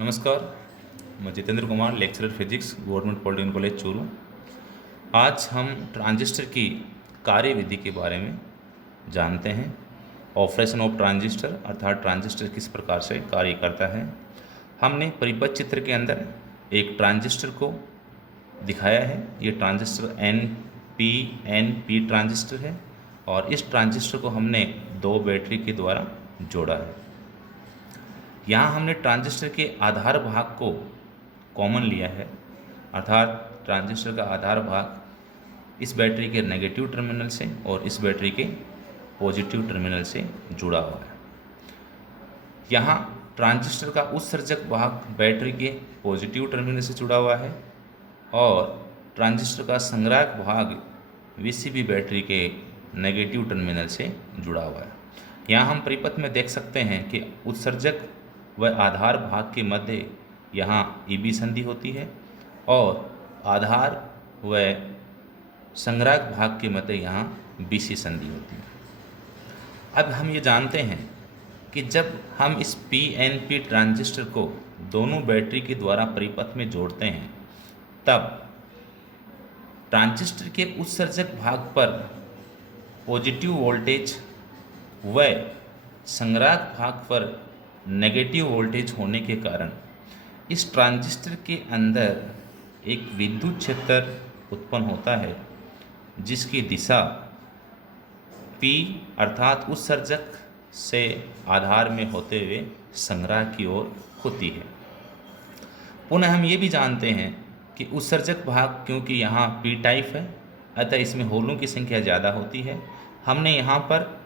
नमस्कार। मैं Jitendra Kumar, lecturer physics, government polytechnic college Churu. आज हम ट्रांजिस्टर की कार्यविधि के बारे में जानते हैं। ऑपरेशन ऑफ ट्रांजिस्टर अर्थात ट्रांजिस्टर किस प्रकार से कार्य करता है। हमने परिपथ चित्र के अंदर एक ट्रांजिस्टर को दिखाया है। ये ट्रांजिस्टर एन पी ट्रांजिस्टर है और इस ट्रांजिस्टर को हमने दो बैटरी के द्वारा जोड़ा है। यहाँ हमने ट्रांजिस्टर के आधार भाग को कॉमन लिया है, अर्थात ट्रांजिस्टर का आधार भाग इस बैटरी के नेगेटिव टर्मिनल से और इस बैटरी के पॉजिटिव टर्मिनल से जुड़ा हुआ है। यहाँ ट्रांजिस्टर का उत्सर्जक भाग बैटरी के पॉजिटिव टर्मिनल से जुड़ा हुआ है और ट्रांजिस्टर का संग्राहक भाग वीसीबी बैटरी के नेगेटिव टर्मिनल से जुड़ा हुआ है। यहाँ हम परिपथ में देख सकते हैं कि उत्सर्जक व आधार भाग के मध्य यहाँ ईबी संधि होती है और आधार व संग्राहक भाग के मध्य यहाँ बीसी संधि होती है। अब हम ये जानते हैं कि जब हम इस पीएनपी ट्रांजिस्टर को दोनों बैटरी के द्वारा परिपथ में जोड़ते हैं तब ट्रांजिस्टर के उत्सर्जक भाग पर पॉजिटिव वोल्टेज व संग्राहक भाग पर नेगेटिव वोल्टेज होने के कारण इस ट्रांजिस्टर के अंदर एक विद्युत क्षेत्र उत्पन्न होता है जिसकी दिशा P अर्थात उत्सर्जक से आधार में होते हुए संग्राहक की ओर होती है। पुनः हम ये भी जानते हैं कि उत्सर्जक भाग क्योंकि यहाँ P टाइप है अतः इसमें होलों की संख्या ज़्यादा होती है। हमने यहाँ पर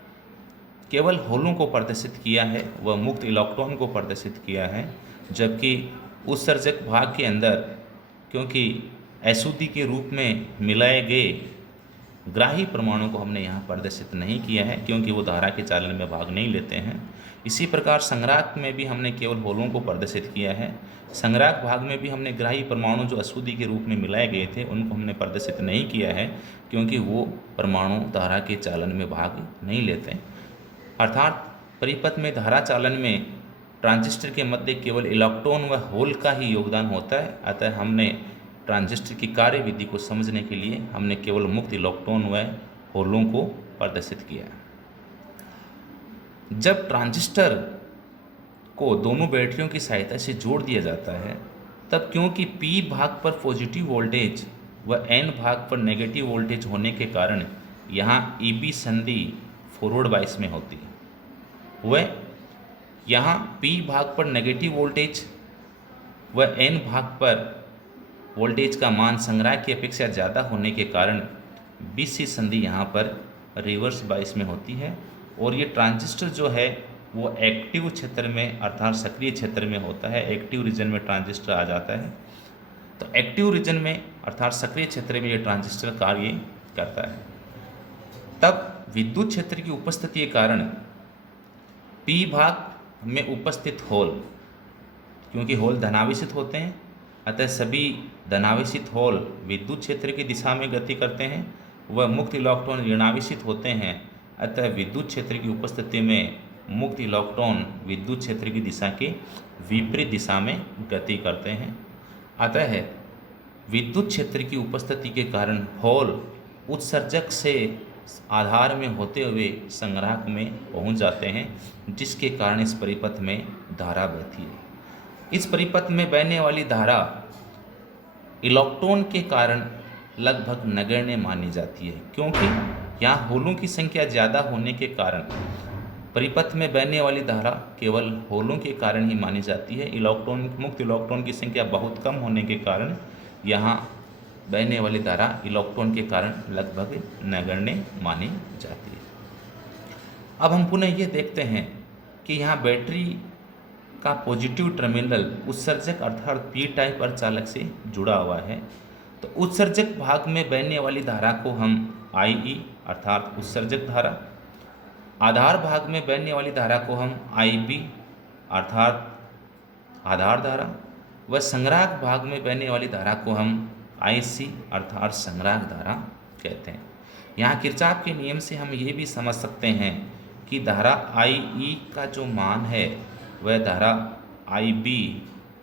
केवल होलों को प्रदर्शित किया है व मुक्त इलेक्ट्रॉन को प्रदर्शित किया है, जबकि उत्सर्जक भाग के अंदर क्योंकि अशुद्धि के रूप में मिलाए गए ग्राही परमाणु को हमने यहाँ प्रदर्शित नहीं किया है क्योंकि वो धारा के चालन में भाग नहीं लेते हैं। इसी प्रकार संग्राहक में भी हमने केवल होलों को प्रदर्शित किया है। संग्राहक भाग में भी हमने ग्राही परमाणु जो अशुद्धि के रूप में मिलाए गए थे उनको हमने प्रदर्शित नहीं किया है क्योंकि वो परमाणु धारा के चालन में भाग नहीं लेते। अर्थात परिपथ में धारा चालन में ट्रांजिस्टर के मध्य केवल इलेक्ट्रॉन व होल का ही योगदान होता है। अतः हमने ट्रांजिस्टर की कार्यविधि को समझने के लिए हमने केवल मुक्त इलेक्ट्रॉन व होलों को प्रदर्शित किया। जब ट्रांजिस्टर को दोनों बैटरियों की सहायता से जोड़ दिया जाता है तब क्योंकि P भाग पर पॉजिटिव वोल्टेज व N भाग पर नेगेटिव वोल्टेज होने के कारण यहाँ EB संधि फॉरवर्ड बाइस में होती है व यहाँ P भाग पर नेगेटिव वोल्टेज व N भाग पर वोल्टेज का मान संग्राहक की अपेक्षा ज़्यादा होने के कारण BC संधि यहाँ पर रिवर्स बाइस में होती है और ये ट्रांजिस्टर जो है वो एक्टिव क्षेत्र में अर्थात सक्रिय क्षेत्र में होता है। एक्टिव रीजन में ट्रांजिस्टर आ जाता है, तो एक्टिव रीजन में अर्थात सक्रिय क्षेत्र में ये ट्रांजिस्टर कार्य करता है। तब विद्युत क्षेत्र की उपस्थिति के कारण P भाग में उपस्थित होल, क्योंकि होल धनावेशित होते हैं अतः सभी धनावेशित होल विद्युत क्षेत्र की दिशा में गति करते हैं वह मुक्त इलेक्ट्रॉन ऋणावेशित होते हैं अतः विद्युत क्षेत्र की उपस्थिति में मुक्त इलेक्ट्रॉन विद्युत क्षेत्र की दिशा के विपरीत दिशा में गति करते हैं। अतः विद्युत क्षेत्र की उपस्थिति के कारण होल उत्सर्जक से आधार में होते हुए संग्राहक में पहुंच जाते हैं, जिसके कारण इस परिपथ में धारा बहती है। इस परिपथ में बहने वाली धारा इलेक्ट्रॉन के कारण लगभग नगण्य मानी जाती है क्योंकि यहाँ होलों की संख्या ज़्यादा होने के कारण परिपथ में बहने वाली धारा केवल होलों के कारण ही मानी जाती है। मुक्त इलेक्ट्रॉन की संख्या बहुत कम होने के कारण यहाँ बहने वाली धारा इलेक्ट्रॉन के कारण लगभग नगण्य मानी जाती है। अब हम पुनः ये देखते हैं कि यहाँ बैटरी का पॉजिटिव टर्मिनल उत्सर्जक अर्थात P टाइप अर्धचालक से जुड़ा हुआ है, तो उत्सर्जक भाग में बहने वाली धारा को हम IE अर्थात उत्सर्जक धारा, आधार भाग में बहने वाली धारा को हम IB अर्थात आधार धारा व संग्राहक भाग में बहने वाली धारा को हम IC अर्थात संग्राहक धारा कहते हैं। यहाँ किरचॉफ के नियम से हम ये भी समझ सकते हैं कि धारा IE का जो मान है वह धारा IB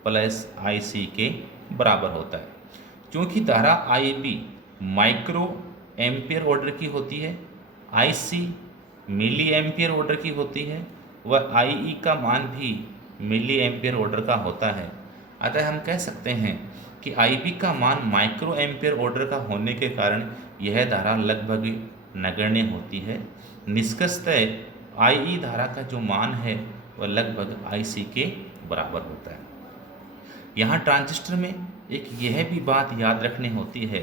प्लस IC के बराबर होता है। क्योंकि धारा IB माइक्रो एम्पियर ऑर्डर की होती है, IC मिली एम्पियर ऑर्डर की होती है, व IE का मान भी मिली एम्पियर ऑर्डर का होता है। अतः हम कह सकते हैं कि IB का मान माइक्रो एम्पियर ऑर्डर का होने के कारण यह धारा लगभग नगण्य होती है। निष्कर्षतः IE धारा का जो मान है वह लगभग IC के बराबर होता है। यहाँ ट्रांजिस्टर में एक यह भी बात याद रखनी होती है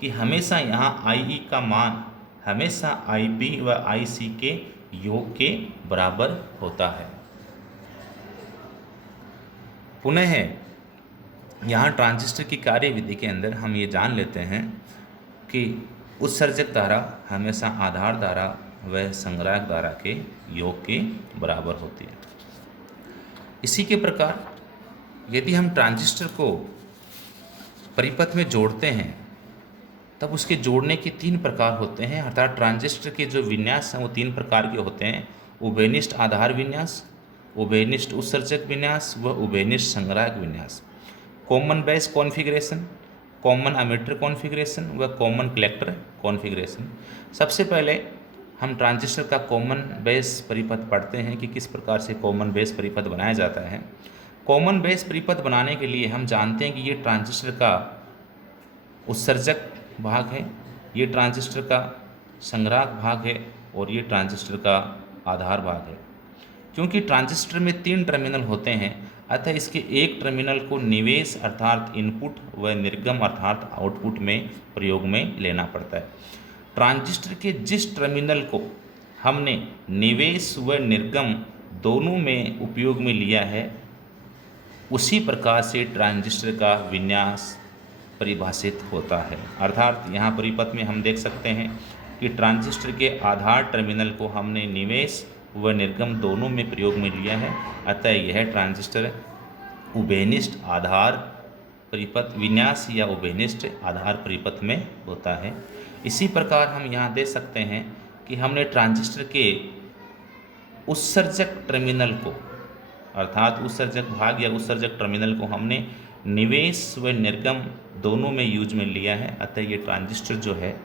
कि हमेशा यहाँ IE का मान हमेशा IB व IC के योग के बराबर होता है। पुनः यहाँ ट्रांजिस्टर की कार्यविधि के अंदर हम ये जान लेते हैं कि उत्सर्जक धारा हमेशा आधार धारा व संग्राहक धारा के योग के बराबर होती है। इसी के प्रकार यदि हम ट्रांजिस्टर को परिपथ में जोड़ते हैं तब उसके जोड़ने के 3 प्रकार होते हैं, अर्थात ट्रांजिस्टर के जो विन्यास हैं वो 3 प्रकार के होते हैं। उभयनिष्ठ आधार विन्यास, उभयनिष्ठ उत्सर्जक विन्यास व उभयनिष्ठ संग्राहक विन्यास। Common base configuration, common emitter configuration व कॉमन कलेक्टर कॉन्फ़िगरेशन। सबसे पहले हम ट्रांजिस्टर का कॉमन बेस परिपथ पढ़ते हैं कि किस प्रकार से कॉमन बेस परिपथ बनाया जाता है। कॉमन बेस परिपथ बनाने के लिए हम जानते हैं कि ये ट्रांजिस्टर का उत्सर्जक भाग है, ये ट्रांजिस्टर का संग्राहक भाग है और ये ट्रांजिस्टर का आधार भाग है। क्योंकि ट्रांजिस्टर में 3 टर्मिनल होते हैं अतः इसके एक टर्मिनल को निवेश अर्थात इनपुट व निर्गम अर्थात आउटपुट में प्रयोग में लेना पड़ता है। ट्रांजिस्टर के जिस टर्मिनल को हमने निवेश व निर्गम दोनों में उपयोग में लिया है उसी प्रकार से ट्रांजिस्टर का विन्यास परिभाषित होता है। अर्थात यहाँ परिपथ में हम देख सकते हैं कि ट्रांजिस्टर के आधार टर्मिनल को हमने निवेश व निर्गम दोनों में प्रयोग में लिया है, अतः यह ट्रांजिस्टर उभयनिष्ठ आधार परिपथ विन्यास या उभयनिष्ठ आधार परिपथ में होता है। इसी प्रकार हम यहाँ देख सकते हैं कि हमने ट्रांजिस्टर के उत्सर्जक टर्मिनल को अर्थात उत्सर्जक भाग या उत्सर्जक टर्मिनल को हमने निवेश व निर्गम दोनों में यूज में लिया है, अतः ये ट्रांजिस्टर जो है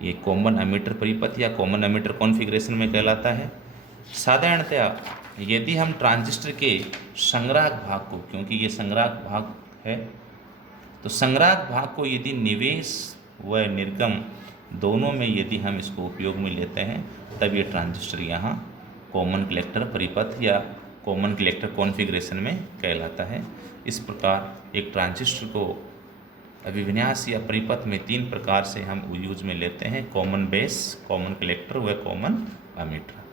ये कॉमन एमिटर परिपथ या कॉमन एमिटर कॉन्फ़िगरेशन में कहलाता है। साधारणतया यदि हम ट्रांजिस्टर के संग्राहक भाग को, क्योंकि ये संग्राहक भाग है, तो संग्राहक भाग को यदि निवेश व निर्गम दोनों में यदि हम इसको उपयोग में लेते हैं तब ये ट्रांजिस्टर यहाँ कॉमन कलेक्टर परिपथ या कॉमन कलेक्टर कॉन्फ़िगरेशन में कहलाता है। इस प्रकार एक ट्रांजिस्टर को अभिविन्यास या परिपथ में 3 प्रकार से हम यूज में लेते हैं, कॉमन बेस, कॉमन कलेक्टर व कॉमन एमिटर।